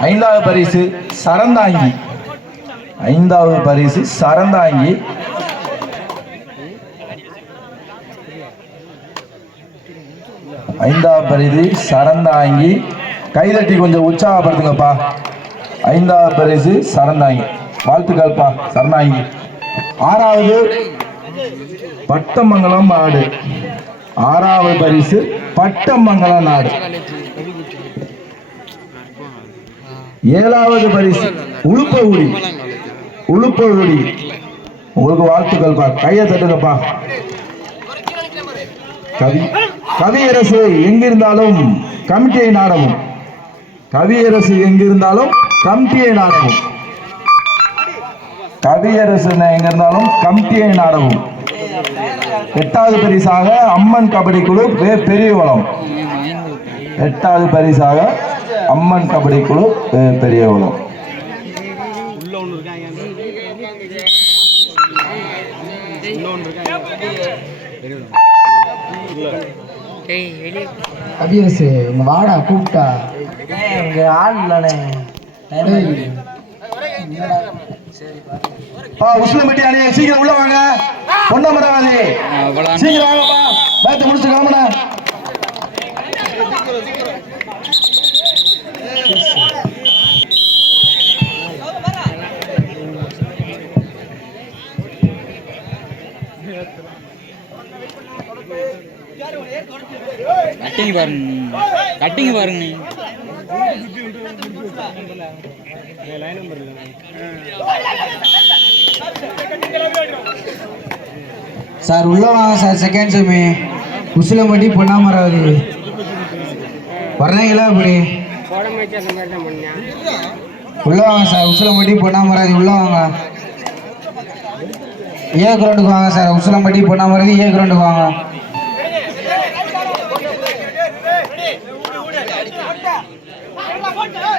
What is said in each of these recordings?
ஐந்தாவது பரிசு சரந்தாங்கி. ஐந்தாவது பரிசு சரந்தாங்கி. ஐந்தாவது பரிசு சரந்தாங்கி. கைதட்டி கொஞ்சம் உற்சாகப்படுத்துங்கப்பா. ஐந்தாவது பரிசு சரந்தாங்கி. வாழ்த்துக்கள்ப்பா சரந்தாங்கி. ஆறாவது பட்டமங்கலம் நாடு ஆறாவது பரிசு பட்டமங்கலம் நாடு ஏழாவது பரிசு உளுப்பகுடி உளுப்பகுடி உங்களுக்கு வாழ்த்துக்கள்ப்பா கையை தட்டுங்கப்பா. கவி கவியரசு எங்கிருந்தாலும் கமிட்டியை நாடவும். கவியரசு எங்கிருந்தாலும் கமிட்டியை நாடவும். கவியரசு எங்க இருந்தாலும் கமிட்டியை நாடவும். எட்டாவது பரிசாக அம்மன் கபடி குழு பெரியவளம் எட்டாவது பரிசாக அம்மன் கபடி குழு வே பெரியகுளம் கபியரசு வாடா கூப்பிட்டா. இங்க ஆள் பா அணி சீக்கிரம் உள்ள வாங்க. பொன்னமராவதி சீக்கிரம் வாங்கப்பா. பேத்த முடிச்சு கிளம்புன கட்டிங் பாருங்க. கட்டிங் பாருங்க. சார் உள்ள வாங்க sir second semi Usilampatti Ponnamaravathi வர்றீங்களா இப்படி? உள்ள வாங்க சார் உசிலம்பட்டி பொன்னாமராவதி உள்ள வாங்க. ஏ கிரவுண்டுக்கு வாங்க சார்? உசிலம்பட்டி பொன்னாமராவதி ஏ கிரவுண்டுக்கு வாங்க? அர்யா சபாஸ்ரா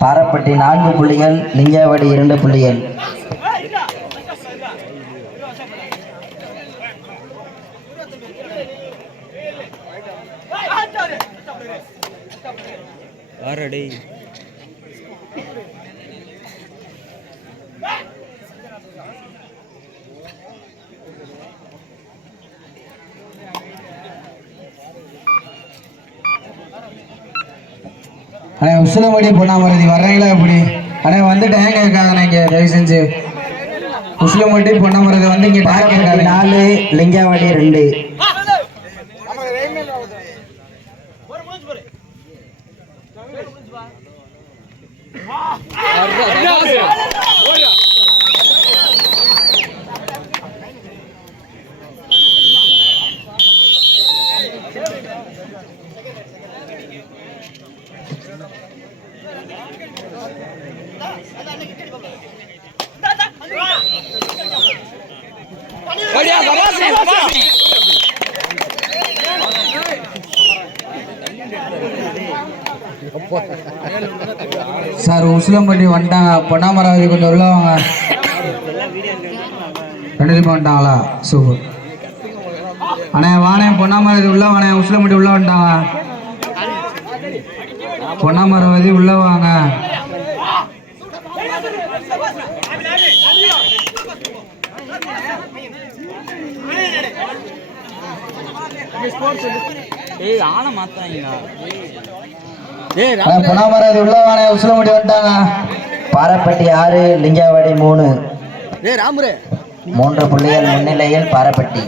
பாரப்பட்டி நான்கு புள்ளிகள் லிங்காவடி இரண்டு புள்ளிகள். ஆறடி அண்ணே உசிலம்பட்டி பொன்னாமராவதி வர்றீங்களா இப்படி அண்ணே வந்துட்டேன். கேட்காங்க இங்கே? தயவு செஞ்சு. உசிலம்பட்டி பொன்னாமராவதி வந்து இங்கே நாலு லிங்காவடி ரெண்டு. சார் உசிலம்பட்டி வந்துட்டாங்க. பொன்னாமராவதி கொஞ்சம் உள்ள வாங்க ரெண்டு வந்துட்டாங்களா? சூப்பர். அண்ணே வாணே பொன்னாமராவதி உள்ள வாணே உசிலம்பட்டி உள்ள வந்துட்டாங்க. பொன்னாமராவதி உள்ள வாங்க. ஏய் ஆளை மாத்தாங்களா குணாமராதி உள்ளவானே உசுல முடி வந்துட்டாங்க பாரப்பட்டி ஆறு லிங்காவடி மூணு. மூன்று புள்ளிகள் முன்னிலையில் பாரப்பட்டி.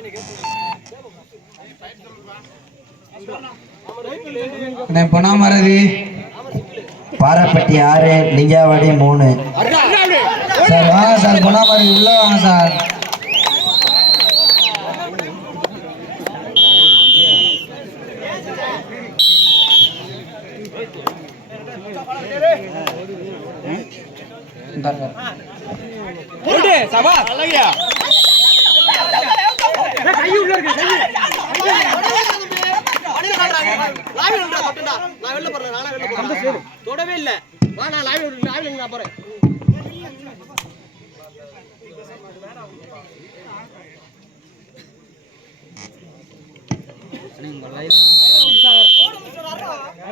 Thank you. பொன்னாமரதி பாரப்பட்டி ஆறு லிங்காவடி மூணு. சார் வாங்க சார் பொன்னாமரதி உள்ள வாங்க சார். சபா அழகியா? தொடவே இல்ல. வா நான் லைவ் லைவ்ல நான் போறேன்.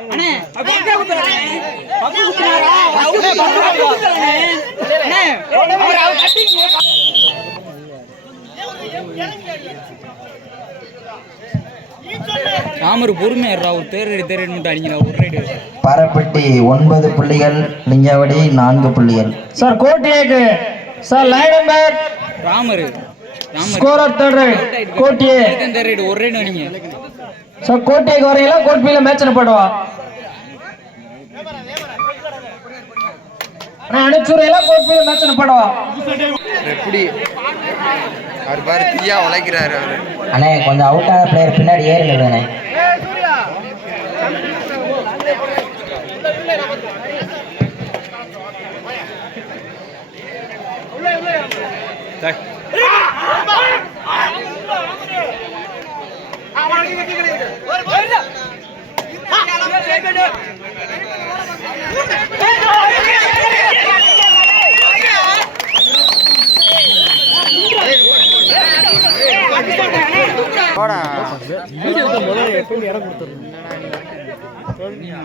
அண்ணே. பக்கே குத்துறானே பக்கே குத்துறாரா பக்கே குத்துறானே அண்ணே அவர் அவர் கட்டிங் ராமர் பொறுமையா ஒரு தேர் ரெடி தேர் ரெடி மட்டும் அடிக்கிறா ஒரு ரைடு பாரப்பட்டி ஒன்பது புள்ளிகள் லிங்காவடி நான்கு புள்ளிகள். சார் கோட்டியேக்கு sir line number Ramar scorer third raid கோட்டியே தேர் ரைடு ஒரு ரைடு அடிங்க சார் கோட்டைக்கு வரீங்களா கோட்பியில மேட்ச் போடுவா. அண்ணா அனுப்பிச்சுறையெல்லாம் கோட்பியில மேட்ச் போடுவா. எப்படி? அவர் பாரு தீயா உழைக்கிறாரு அவரு அண்ணே கொஞ்சம் அவுட் ஆன பிளேயர் பின்னாடி ஏறுங்க அண்ணே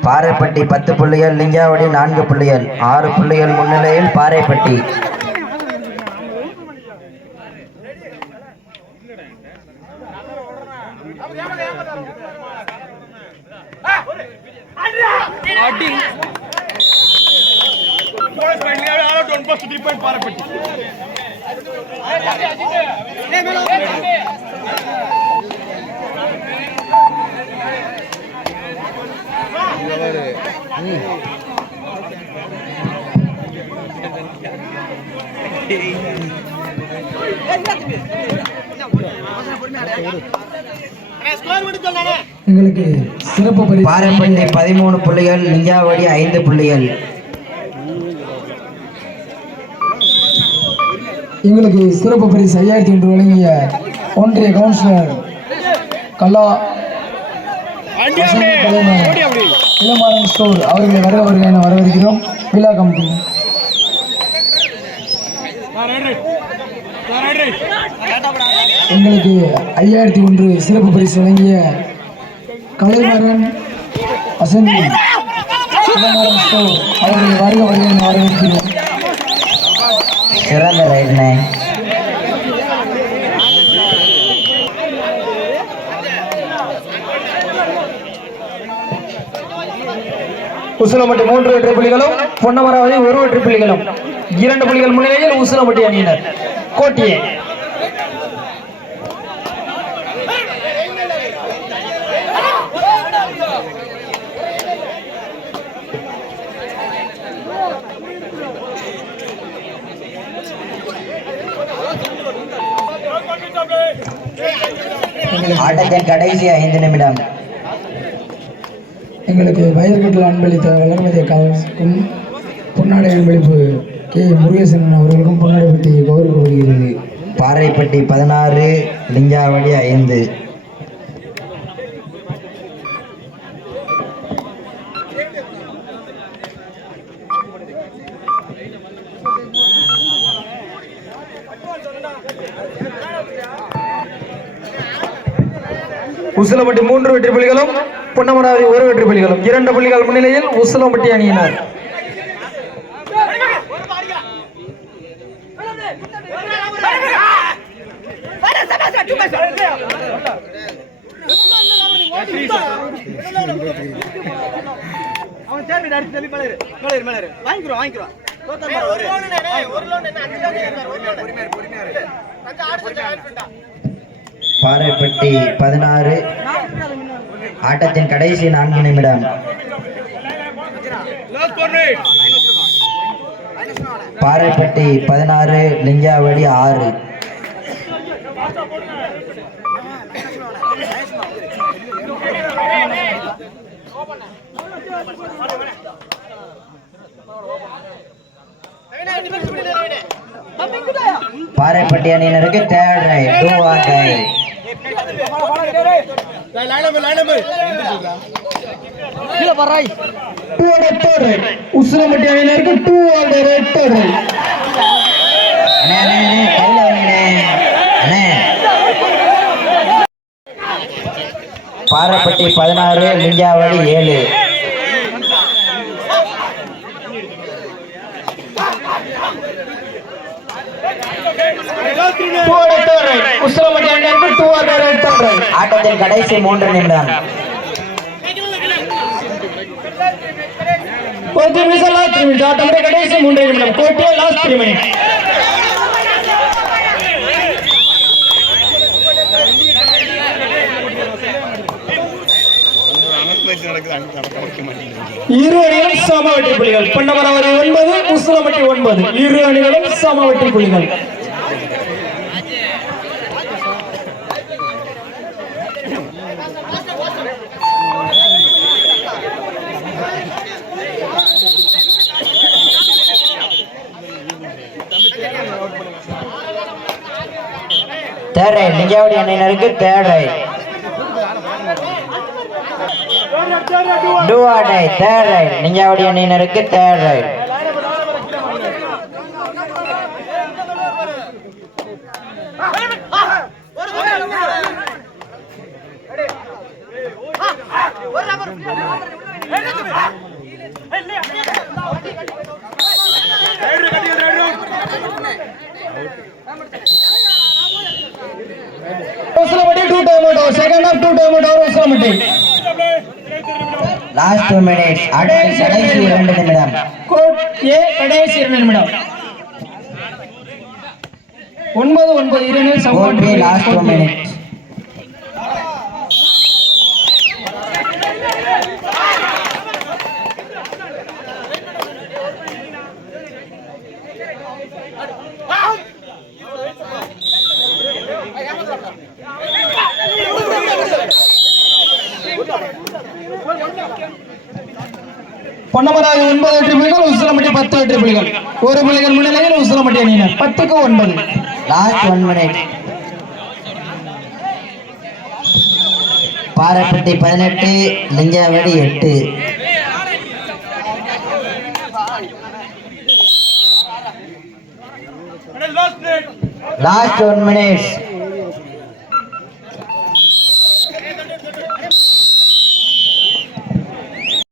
பாறைப்பட்டி பத்து புள்ளிகள் லிங்காவடி நான்கு புள்ளிகள். ஆறு புள்ளிகள் முன்னிலையில் பாறைப்பட்டி. எங்களுக்கு சிறப்பு பரிசு. பதிமூணு புள்ளிகள் லிங்காவடி ஐந்து புள்ளிகள். எங்களுக்கு சிறப்பு பரிசு ஐயாயிரத்தி ஒன்று வழங்கிய ஒன்றிய கவுன்சிலர் கல்லா இளமாறன் ஸ்டோர் அவர்களை வருக வருக என வரவேற்கிறோம். விழா கமிட்டி. எங்களுக்கு ஐயாயிரத்தி ஒன்று சிறப்பு பரிசு வழங்கிய கலைமாறன் வசந்தி. இளமாறன் ஸ்டோர் அவர்களை வருக வருக என வரவேற்கிறோம் சிறந்த ரைடுனே உசிலம்பட்டி மூன்று வெற்றி புள்ளிகளும் பொன்னமராவதி ஒரு வெற்றி புள்ளிகளும். இரண்டு புள்ளிகள் முன்னிலையில் உசிலம்பட்டி அணியினர். கோட்டியே. ஆட்டத்தின் கடைசி ஐந்து நிமிடம். எங்களுக்கு வயற்கட்டில் அன்பளித்த வளர்மதிய கலருக்கும் பொன்னாடை அன்பளிப்பு கே முருகேசன் அவர்களுக்கும் பொன்னாடை பற்றி கௌரவப்படுகிறது. பாறைப்பட்டி பதினாறு லிங்காவடி ஐந்து. உசிலம்பட்டி மூன்று வெற்றி புள்ளிகளும் பொன்னமராவதி ஒரு வெற்றி புள்ளிகளும். இரண்டு புள்ளிகள் முன்னிலையில் உசிலம்பட்டி அணியினர். அவன் சேர்ந்து அடிச்சு தள்ளி மேலே மேலே மேலே வாங்கிக்கிறோம் வாங்கிக்கிறோம் ஒரு லோன் ஒரு லோன் என்ன? அஞ்சு லோன் பொறுமையா பொறுமையா பாறைப்பட்டி பதினாறு. ஆட்டத்தின் கடைசி நான்கு நிமிடம். பாறைப்பட்டி பதினாறு லிங்காவடி ஆறு. பாறைப்பட்டி அணியினருக்கு third raid do or raid Usilampatti அணியினருக்கு டூ ஆர்டர் பதினாறு லிங்காவளி ஏழு do order third raid Usilampatti அணியினருக்கு do order raid third raid ஆட்டத்தின் கடைசி மூன்று நிமிடம் கொஞ்ச நிமிஷம் லாஸ்ட் நிமிஷம் ஆட்டமுடைய கடைசி மூன்று நிமிடம் கோட்டியே லாஸ்ட் த்ரீ மினிட் இரு அணிகளும் சம புலிகள் புள்ளிகள் ஒன்பது. முஸ்லமட்டி ஒன்பது இரு அணிகளும் சம புலிகள். புள்ளிகள் தேர்ட் ரைட் லிங்காவடி அணியினருக்கு third raid do or die third raid Lingavadi அணியினருக்கு third raid Usilampatti second half two time out Usilampatti last two minutes ஆட்டத்தின் கடைசி இரண்டு நிமிடம். ஏ கடைசி இரண்டு நிமிடம். ஒன்பது ஒன்பது இரு அணிகள் சம கோட் வெட்டி பி புள்ளிகள். லாஸ்ட் டூ கோட் பி. மினிட்ஸ் பொன்னமராவதி ஒன்பது வெற்றி புள்ளிகள் எட்டு புள்ளிகள். ஒரு புள்ளிகள் முன்னிலையில் உசிலம்பட்டி அணியினர் பத்துக்கு ஒன்பது. லாஸ்ட் ஒன் மினிட் பாறைப்பட்டி பதினெட்டு லிங்காவடி எட்டு. Last one minutes